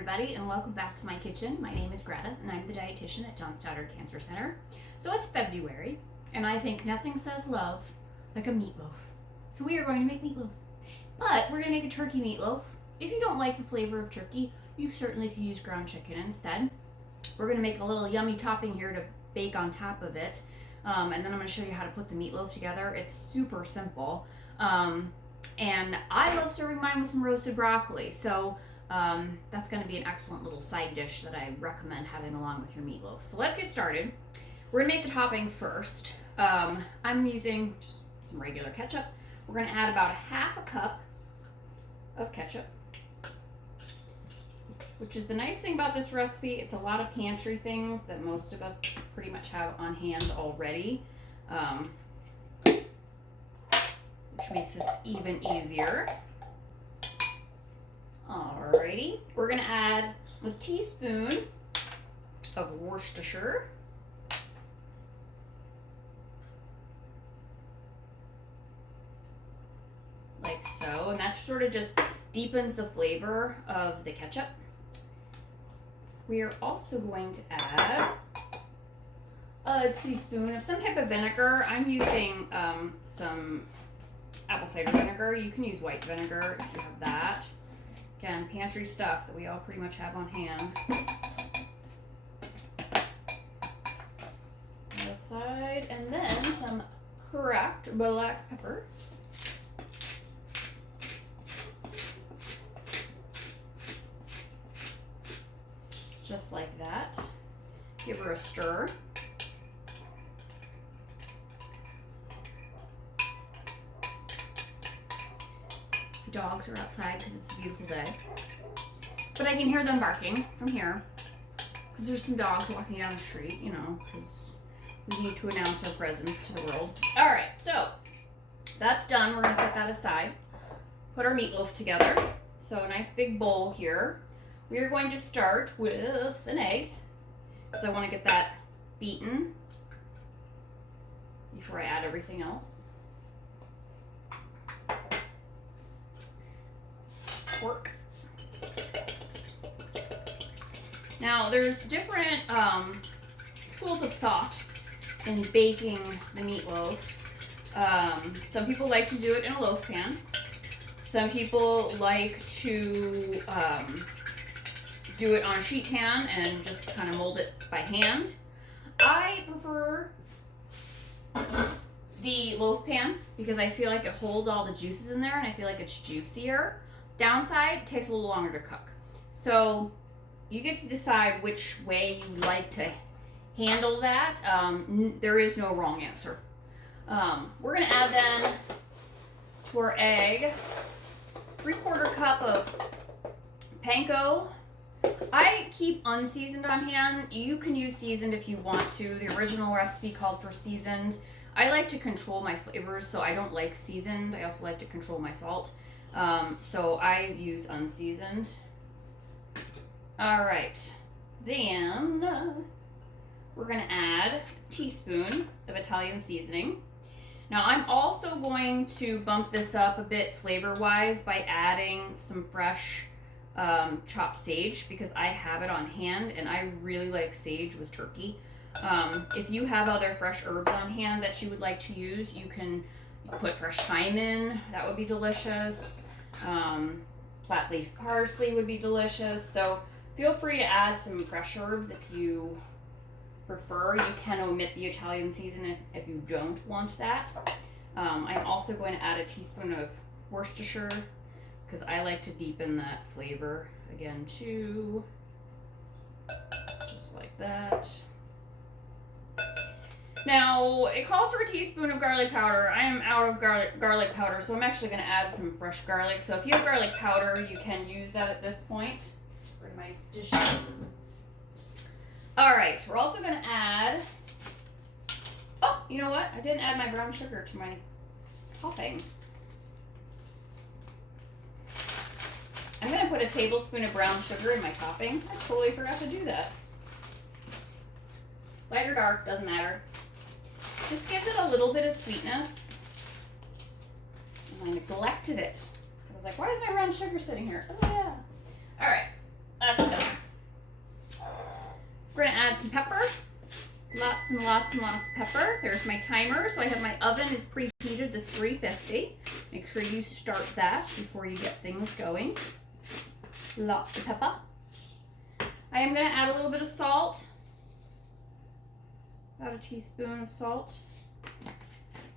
everybody, and welcome back to my kitchen. My name is Greta, and I'm the dietitian at John Stoddard Cancer Center. So it's February, and I think nothing says love like a meatloaf. So we are going to make meatloaf. But we're going to make a turkey meatloaf. If you don't like the flavor of turkey, you certainly could use ground chicken instead. We're going to make a little yummy topping here to bake on top of it. And then I'm going to show you how to put the meatloaf together. It's super simple. And I love serving mine with some roasted broccoli. So that's going to be an excellent little side dish that I recommend having along with your meatloaf. So let's get started. We're going to make the topping first. I'm using just some regular ketchup. We're going to add about a half a cup of ketchup, which is the nice thing about this recipe. It's a lot of pantry things that most of us pretty much have on hand already, which makes this even easier. Alrighty, we're gonna add a teaspoon of Worcestershire. Like so, and that sort of just deepens the flavor of the ketchup. We are also going to add a teaspoon of some type of vinegar. I'm using some apple cider vinegar. You can use white vinegar if you have that. Again, pantry stuff that we all pretty much have on hand. On the side, and then some cracked black pepper. Just like that. Give her a stir. Dogs are outside because it's a beautiful day. But I can hear them barking from here because there's some dogs walking down the street, you know, because we need to announce our presence to the world. All right, so that's done. We're going to set that aside. Put our meatloaf together. So a nice big bowl here. We are going to start with an egg because I want to get that beaten before I add everything else. Pork. Now there's different schools of thought in baking the meatloaf. Some people like to do it in a loaf pan. Some people like to do it on a sheet pan and just kind of mold it by hand. I prefer the loaf pan because I feel like it holds all the juices in there and I feel like it's juicier. Downside, it takes a little longer to cook. So you get to decide which way you like to handle that. There is no wrong answer. We're gonna add then to our egg 3/4 cup of panko. I keep unseasoned on hand. You can use seasoned if you want to. The original recipe called for seasoned. I like to control my flavors, so I don't like seasoned. I also like to control my salt. So I use unseasoned. All right, then we're gonna add a teaspoon of Italian seasoning. Now I'm also going to bump this up a bit flavor-wise by adding some fresh chopped sage because I have it on hand and I really like sage with turkey. If you have other fresh herbs on hand that you would like to use, you can put fresh thyme in. That would be delicious. Flat leaf parsley would be delicious. So feel free to add some fresh herbs if you prefer. You can omit the Italian seasoning if you don't want that. I'm also going to add a teaspoon of Worcestershire because I like to deepen that flavor again too. Just like that. Now, it calls for a teaspoon of garlic powder. I am out of garlic powder, so I'm actually going to add some fresh garlic. So if you have garlic powder, you can use that at this point. Bring my dishes. All right, we're also going to add, oh, you know what? I didn't add my brown sugar to my topping. I'm going to put a tablespoon of brown sugar in my topping. I totally forgot to do that. Light or dark, doesn't matter. Just gives it a little bit of sweetness. And I neglected it. I was like, why is my brown sugar sitting here? Oh yeah. All right, that's done. add some pepper. Lots and lots and lots of pepper. There's my timer. So I have my oven is preheated to 350. Make sure you start that before you get things going. Lots of pepper. I am going to add a little bit of salt. About a teaspoon of salt.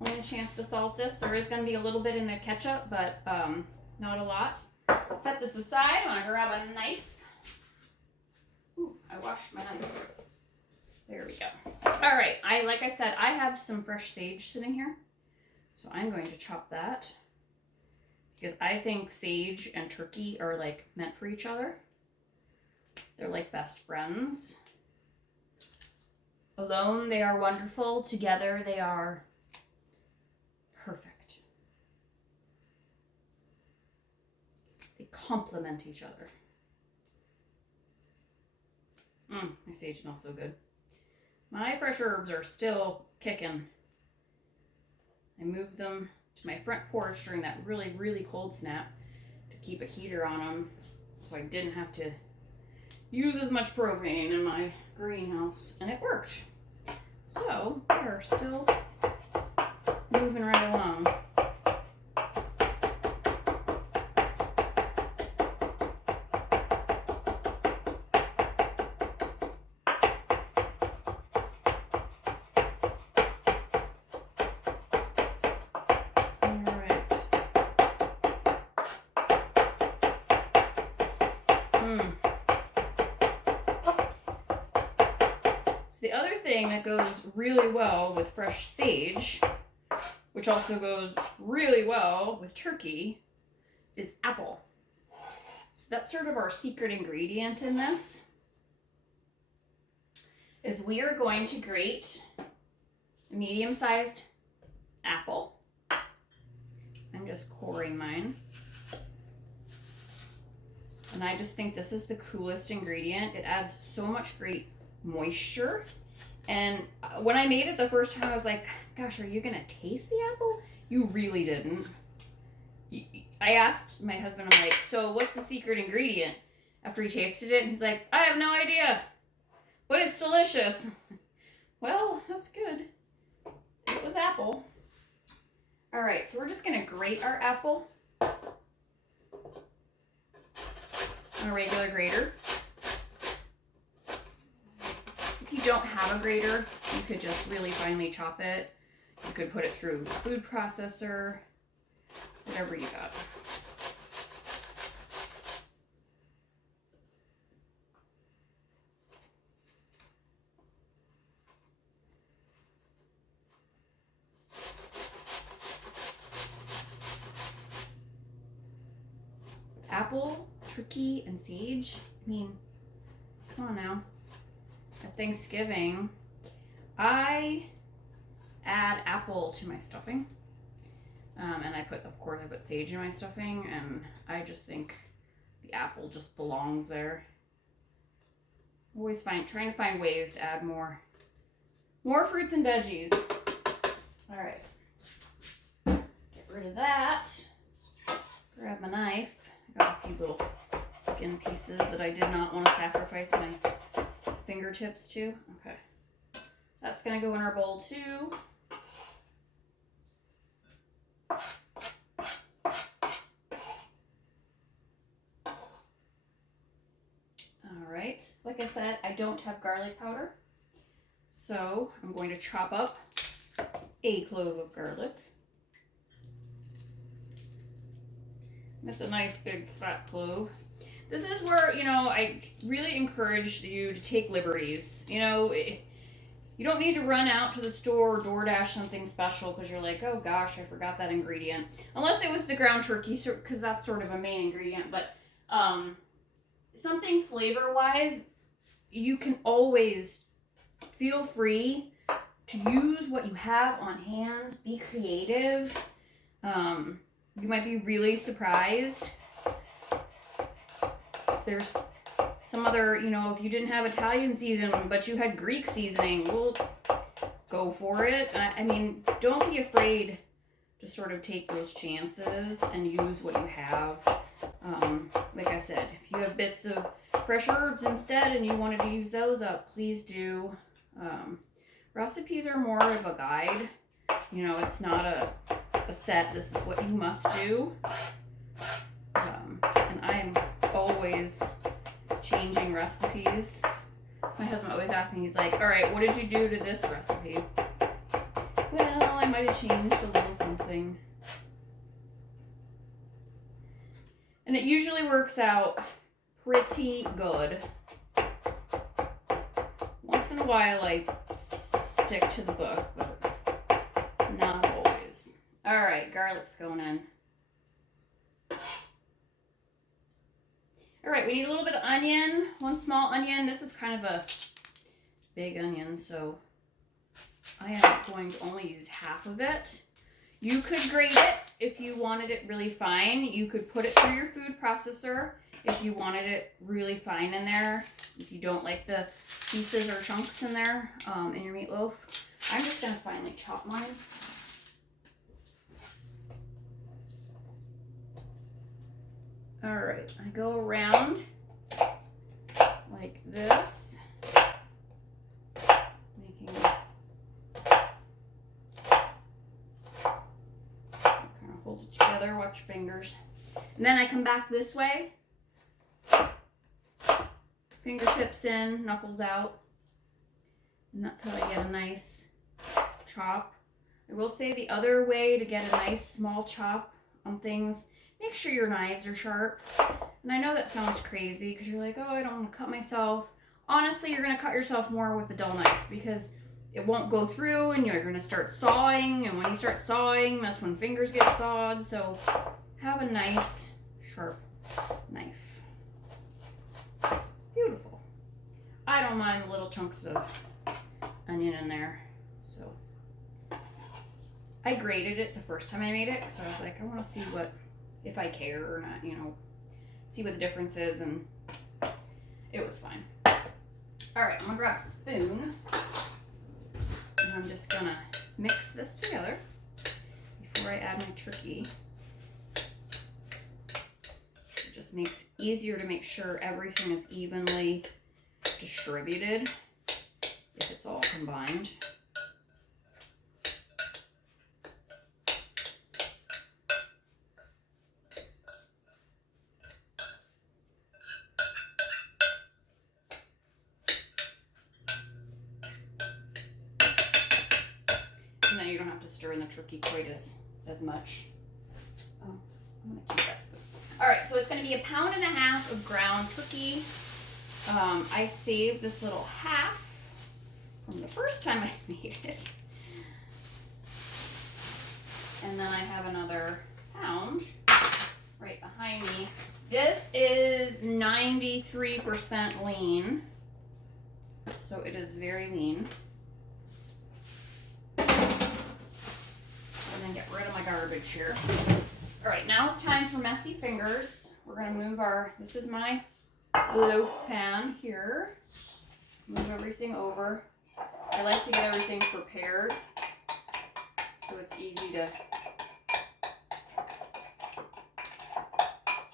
Only a chance to salt this. There is going to be a little bit in the ketchup, but not a lot. Set this aside. I'm going to grab a knife. Ooh, I washed my knife. There we go. All right, like I said, I have some fresh sage sitting here. So I'm going to chop that because I think sage and turkey are like meant for each other. They're like best friends. Alone, they are wonderful. Together, they are perfect. They complement each other. My sage smells so good. My fresh herbs are still kicking. I moved them to my front porch during that really, really cold snap to keep a heater on them so I didn't have to use as much propane in my greenhouse, and it worked. So they're still moving right along. The other thing that goes really well with fresh sage, which also goes really well with turkey, is apple. So that's sort of our secret ingredient in this, is we are going to grate a medium-sized apple. I'm just coring mine. And I just think this is the coolest ingredient. It adds so much great moisture. And when I made it the first time, I was like, gosh, are you gonna taste the apple? You really didn't. I asked my husband, I'm like, so what's the secret ingredient? After he tasted it, and he's like, I have no idea, but it's delicious. Well, that's good. It was apple. All right, so we're just gonna grate our apple on a regular grater. If you don't have a grater, you could just really finely chop it. You could put it through a food processor, whatever you got. Apple, turkey, and sage. I mean, come on now. At Thanksgiving, I add apple to my stuffing. And I put sage in my stuffing, and I just think the apple just belongs there. Always trying to find ways to add more fruits and veggies. All right, get rid of that. Grab my knife. I got a few little skin pieces that I did not want to sacrifice my fingertips to. Okay, that's gonna go in our bowl too. All right, like I said, I don't have garlic powder, so I'm going to chop up a clove of garlic. That's a nice big fat clove. This is where, I really encourage you to take liberties. You don't need to run out to the store or DoorDash something special because you're like, oh gosh, I forgot that ingredient. Unless it was the ground turkey, because that's sort of a main ingredient. But something flavor-wise, you can always feel free to use what you have on hand. Be creative. You might be really surprised if there's some other, if you didn't have Italian seasoning, but you had Greek seasoning, well, go for it. I mean, don't be afraid to sort of take those chances and use what you have. Like I said, if you have bits of fresh herbs instead and you wanted to use those up, please do. Recipes are more of a guide. You know, it's not a set. This is what you must do. And I'm always changing recipes. My husband always asks me, he's like, all right, what did you do to this recipe? Well, I might have changed a little something. And it usually works out pretty good. Once in a while, I stick to the book, but not always. All right, garlic's going in. All right, we need a little bit of onion, 1 small onion. This is kind of a big onion, so I am going to only use half of it. You could grate it if you wanted it really fine. You could put it through your food processor if you wanted it really fine in there. If you don't like the pieces or chunks in there in your meatloaf. I'm just going to finally chop mine. All right, I go around like this, making kind of hold it together, watch your fingers. And then I come back this way, fingertips in, knuckles out, and that's how I get a nice chop. I will say the other way to get a nice small chop on things, make sure your knives are sharp. And I know that sounds crazy because you're like, oh, I don't want to cut myself. Honestly, you're going to cut yourself more with a dull knife because it won't go through and you're going to start sawing. And when you start sawing, that's when fingers get sawed. So have a nice, sharp knife. Beautiful. I don't mind the little chunks of onion in there. So I grated it the first time I made it because I was like, I want to see what, if I care or not, you know, see what the difference is, and it was fine. All right, I'm gonna grab a spoon, and I'm just gonna mix this together before I add my turkey. It just makes it easier to make sure everything is evenly distributed if it's all combined. You don't have to stir in the turkey quite as much. Oh, I'm gonna keep that spoon. All right, so it's gonna be 1.5 pounds of ground turkey. I saved this little half from the first time I made it. And then I have another pound right behind me. This is 93% lean, so it is very lean. And get rid of my garbage here. All right, now it's time for messy fingers. We're gonna move this is my loaf pan here. Move everything over. I like to get everything prepared so it's easy to,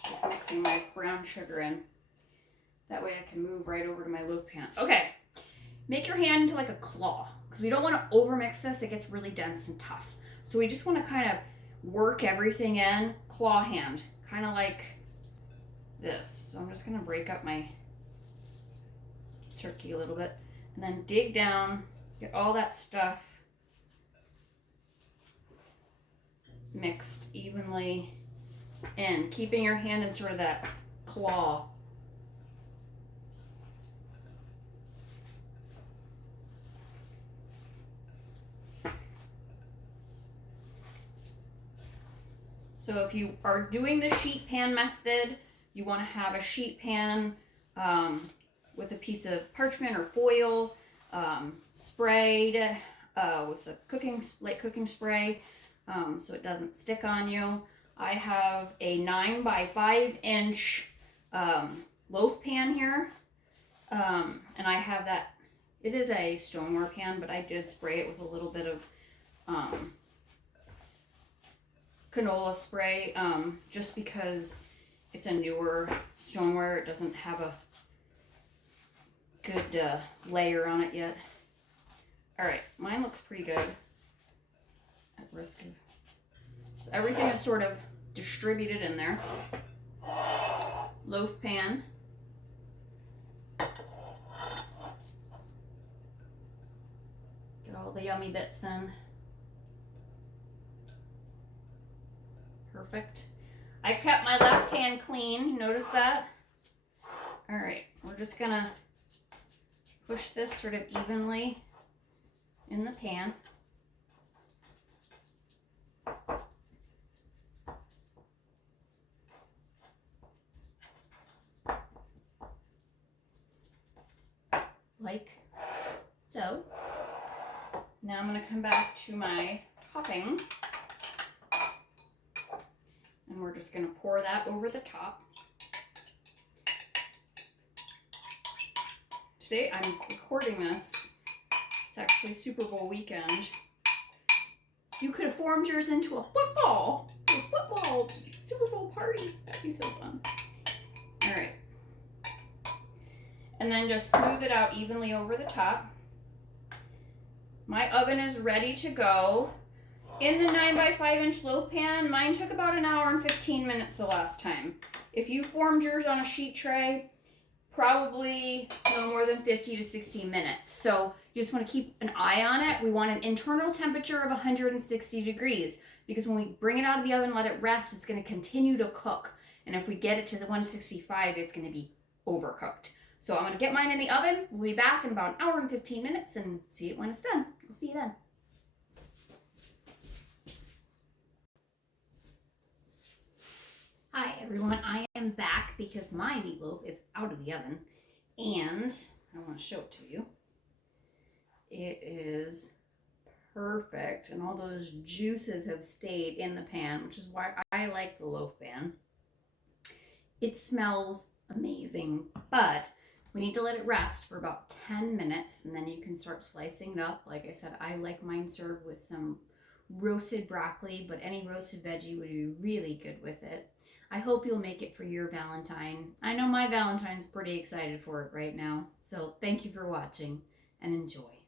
just mixing my brown sugar in. That way I can move right over to my loaf pan. Okay, make your hand into like a claw because we don't want to overmix this. It gets really dense and tough. So we just want to kind of work everything in, claw hand, kind of like this. So I'm just going to break up my turkey a little bit and then dig down, get all that stuff mixed evenly in, keeping your hand in sort of that claw. So if you are doing the sheet pan method, you want to have a sheet pan with a piece of parchment or foil sprayed with a light cooking spray so it doesn't stick on you. I have a 9 by 5 inch loaf pan here, and I have that. It is a stoneware pan, but I did spray it with a little bit of canola spray, just because it's a newer stoneware. It doesn't have good layer on it yet. All right, mine looks pretty good. At risk of, so everything is sort of distributed in there. Loaf pan. Get all the yummy bits in. Perfect. I kept my left hand clean. Notice that? All right, we're just gonna push this sort of evenly in the pan. Like so. Now I'm going to come back to my topping, and we're just going to pour that over the top. Today I'm recording this. It's actually Super Bowl weekend. So you could have formed yours into a football Super Bowl party. That'd be so fun. All right. And then just smooth it out evenly over the top. My oven is ready to go. In the 9x5" loaf pan, mine took about an hour and 15 minutes the last time. If you formed yours on a sheet tray, probably no more than 50 to 60 minutes. So you just want to keep an eye on it. We want an internal temperature of 160 degrees because when we bring it out of the oven, let it rest, it's going to continue to cook. And if we get it to 165, it's going to be overcooked. So I'm going to get mine in the oven. We'll be back in about an hour and 15 minutes and see it when it's done. I'll see you then. Hi everyone, I am back because my meatloaf is out of the oven and I want to show it to you. It is perfect and all those juices have stayed in the pan, which is why I like the loaf pan. It smells amazing, but we need to let it rest for about 10 minutes and then you can start slicing it up. Like I said, I like mine served with some roasted broccoli, but any roasted veggie would be really good with it. I hope you'll make it for your Valentine. I know my Valentine's pretty excited for it right now. So thank you for watching and enjoy.